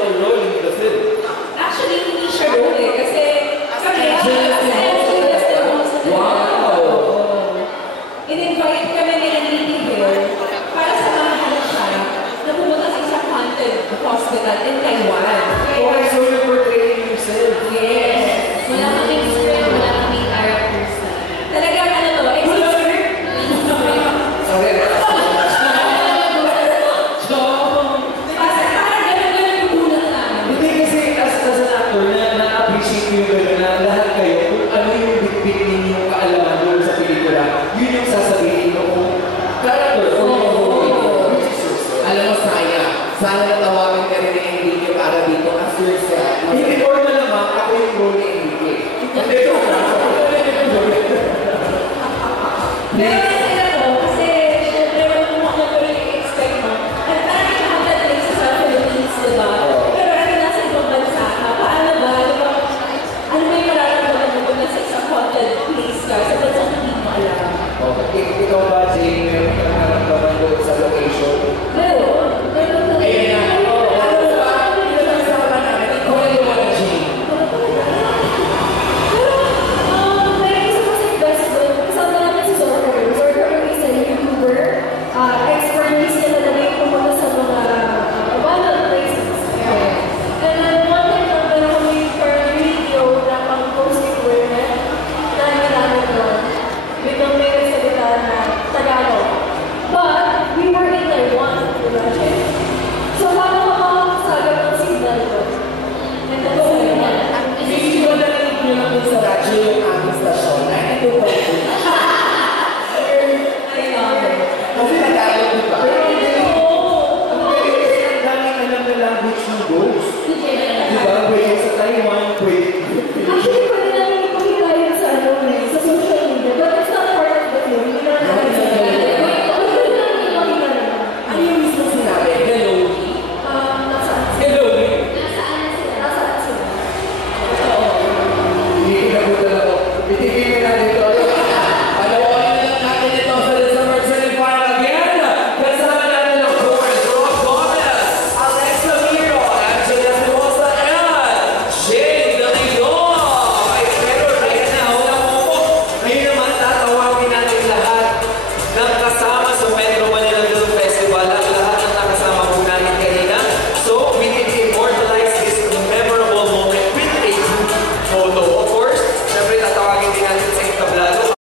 a role in the film. Actually, hindi siya role eh. Kasi kami, Wow! in-invite kami nila ni Hill para samahan siya na pumunta sa isang haunted hospital in Taiwan. Oh, so you're portraying yourself. Yes. Wala kaming script, wala kaming characters. Talagang ano to, Sorry. parang ganun-ganun yung gulat namin. Hindi kasi as an actor na-appreciate ko yung gano'n na lahat kayo, kung ano yung bit-bit ninyong kaalaman doon sa pelikula, yun yung sasabihin mo kung character or Alam mo, sayang. Sana natawagan ka rin ng Enrique para dito as your